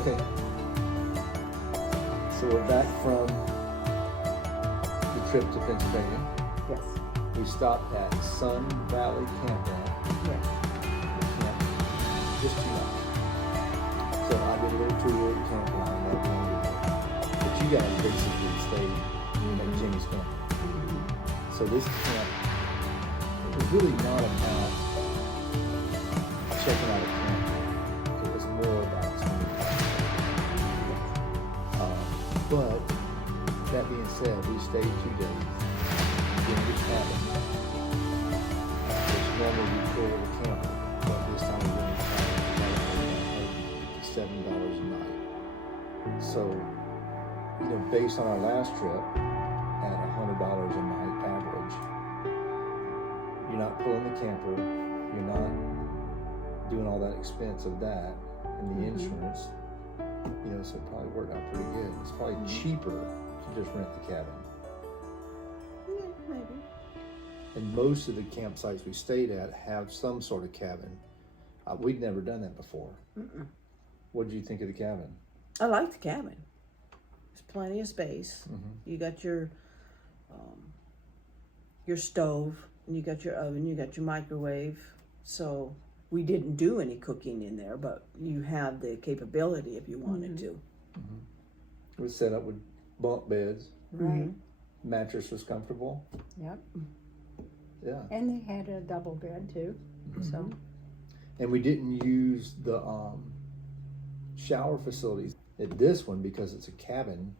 Okay. So we're back from the trip to Pennsylvania. Yes. We stopped at Sun Valley Campground. Yes. We camped just 2 nights. So I did a little tour of the campground. But you guys basically stayed at Jimmy's camp. So this camp, it was really not about checking out a camp. It was more about swimming. But that being said, we stayed 2 days in the cabin, which normally we fill the camper, but this time we're going to $57 a night. So, you know, based on our last trip at $100 a night average, you're not pulling the camper, you're not doing all that expense of that and the insurance, you know, so it probably worked out pretty good. It's probably cheaper to just rent the cabin. Yeah, maybe. And most of the campsites we stayed at have some sort of cabin. We'd never done that before. What did you think of the cabin? I like the cabin. There's plenty of space. You got your stove, and you got your oven, you got your microwave. So we didn't do any cooking in there, but you have the capability if you wanted to. It was set up with bunk beds. Right. Mattress was comfortable. Yep. Yeah. And they had a double bed too. So And we didn't use the shower facilities at this one because it's a cabin.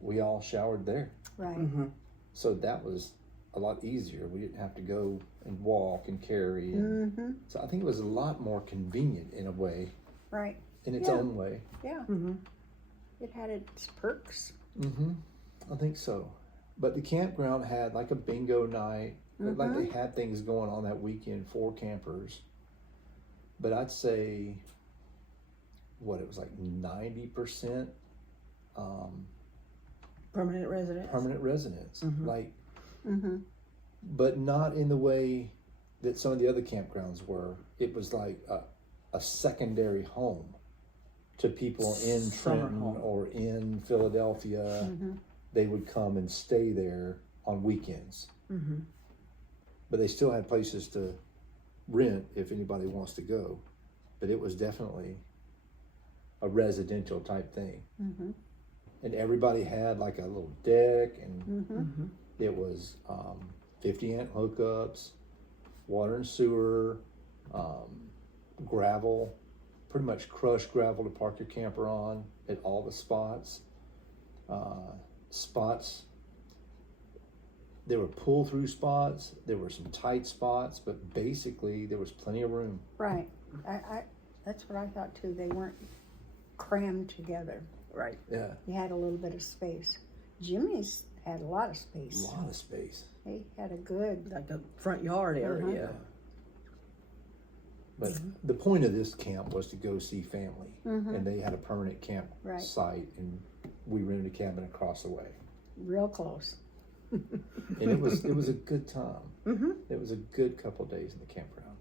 We all showered there. right. So that was a lot easier. We didn't have to go and walk and carry. And so I think it was a lot more convenient in a way, Right. in its Yeah. own way. Yeah. It had its perks. I think so. But the campground had like a bingo night. Like they had things going on that weekend for campers. But I'd say, it was like 90% Permanent residence. permanent residents. Like, but not in the way that some of the other campgrounds were. It was like a secondary home to people in Summer Trenton home. or in Philadelphia. They would come and stay there on weekends. But they still had places to rent if anybody wants to go. But it was definitely a residential type thing. And everybody had like a little deck, and it was 50-amp hookups, water and sewer, gravel, pretty much crushed gravel to park your camper on at all the spots. There were pull-through spots, there were some tight spots, but basically there was plenty of room. Right. I that's what I thought too. They weren't crammed together. Right. Yeah, You had a little bit of space. Jimmy's had a lot of space. a lot of space. They had a good. Like a front yard area. But the point of this camp was to go see family, and they had a permanent camp Right. site, and we rented a cabin across the way, Real close. and it was a good time. It was a good couple of days in the campground.